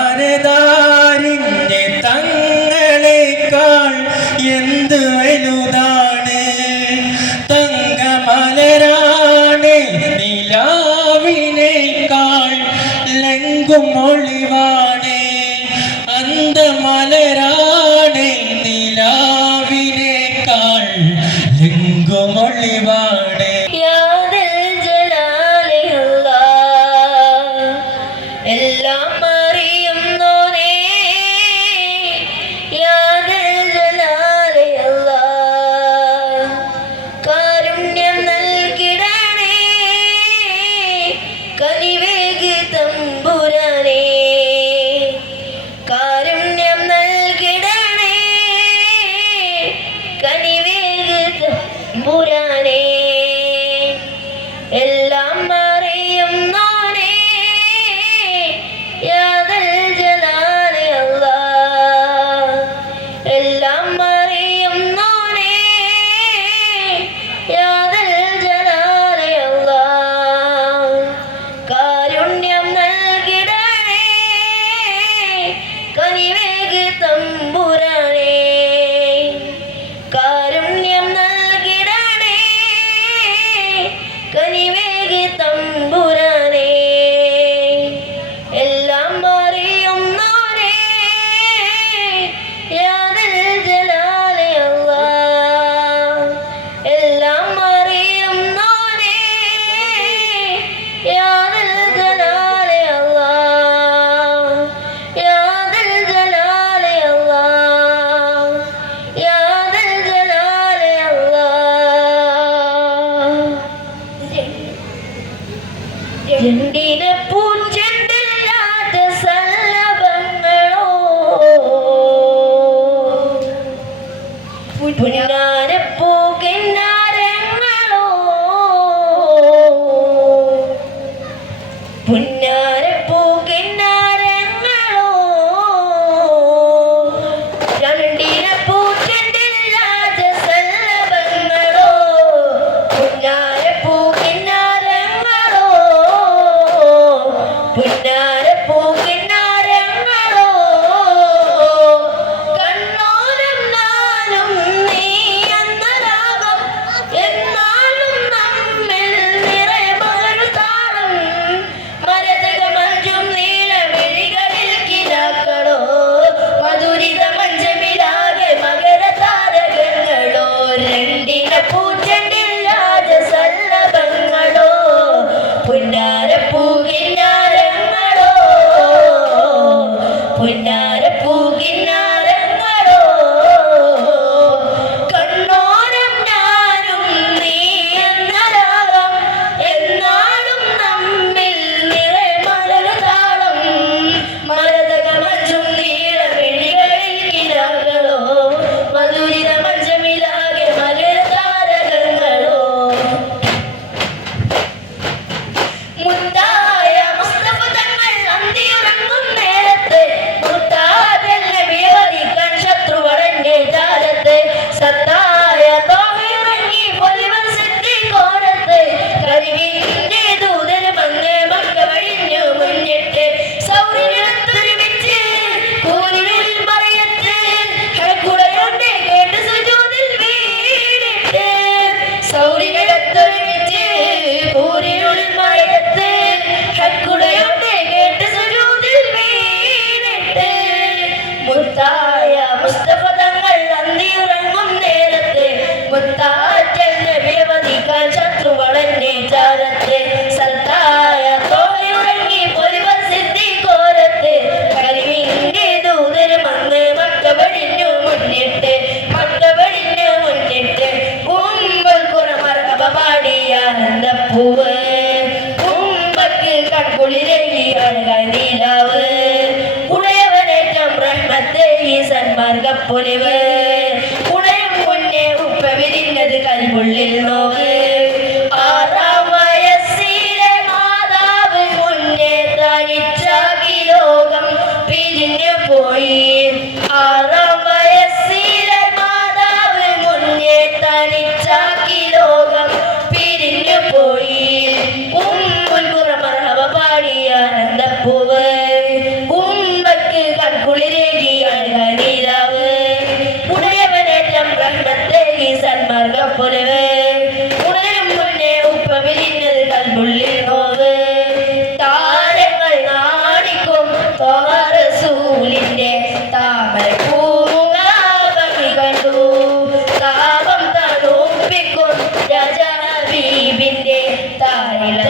দারে দা പുന്നാരപ്പൂക്കെന്നാ பொலிவு புனையும் பொன்னே உப்ப விரிந்தது கல்பொள்ளி إله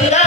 Gracias.